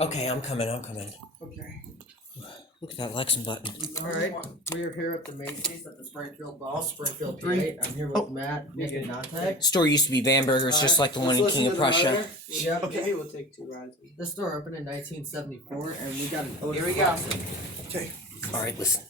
Okay, I'm coming. Okay. Look at that Lexan button. Alright, we are here at the Macy's at the Springfield Ball, Springfield P8. I'm here with Matt, Nick, and Dante. Store used to be Bambergers, just like the one in King of Prussia. Yep. Okay, we'll take 2 rides. This store opened in 1974, and we got an Otis Here we go. Lexan. Okay. Alright, listen.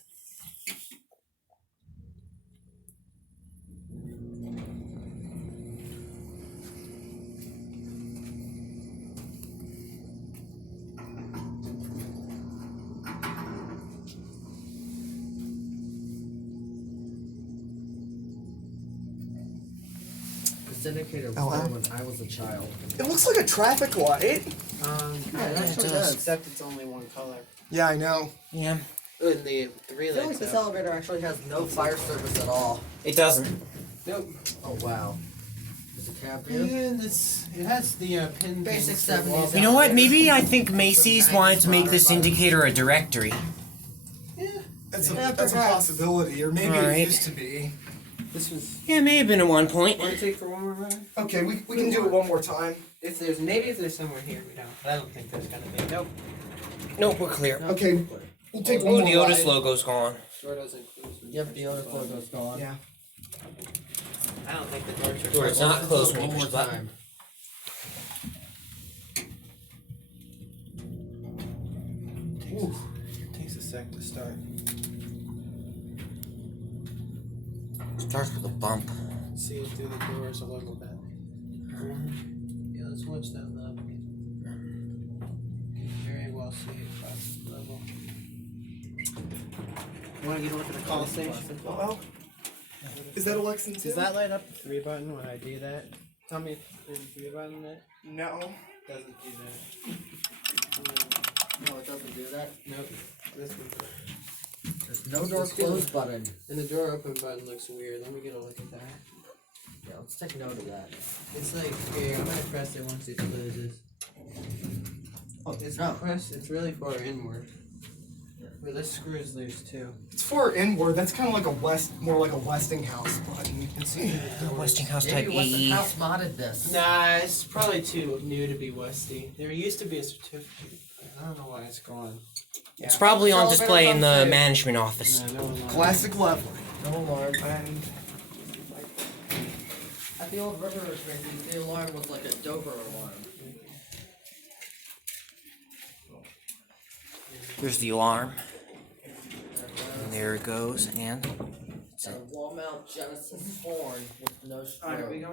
Indicator was there when I was a child. It looks like a traffic light. Yeah, it it actually does. does. Except it's only one color. Yeah, I know. Yeah. And the I relay. feel like this elevator actually has no fire service at all. It doesn't. Nope. Oh wow. There's a cab view. And it has the pin. Basic things for 70s. wall- You know what? Maybe I think Macy's wanted to make this indicator a directory. That's a, Yeah, that's a perhaps. possibility, or maybe Alright. it used to be. This was. Yeah, it may have been at one point. Want to take for one more ride? Okay, we can do it one more time. If there's somewhere here, we don't. But I don't think there's gonna be. Nope. Nope, we're clear. Okay, we'll take one Ooh, more the Otis ride. logo's gone. Door doesn't close. Yep, the Otis logo's gone. Yeah. I don't think the doors are. Door, it's not closed when One you more push the button. time. Takes a sec to start. Starts with a bump. See it through the doors a little bit. Yeah, let's watch that level. You can very well see it across the level. You want to get a look at the call station? Oh, is that a Lexan too? Does that light up the 3 button when I do that? Tell me if there's a 3 button that No. doesn't do that. No, it doesn't do that. Nope. This one. There's no door close button. And the door open button looks weird. Let me get a look at that. Yeah, let's take note of that. It's like here, I'm gonna press it once it closes. Oh, It's no. it's really far inward. But this screw is loose too. It's for inward. That's kind of like more like a Westinghouse button. You can see. Westinghouse type Maybe AE. Westinghouse modded this. Nah, it's probably too new to be Westy. There used to be a certificate. I don't know why it's gone. It's probably on Elevator display in the upstairs. management office. No one likes Classic level. No alarm. And At the old Bambergers, the alarm was like a Dover alarm. Here's the alarm. And there it goes, and It's a wall mount Genesis horn with no strobe.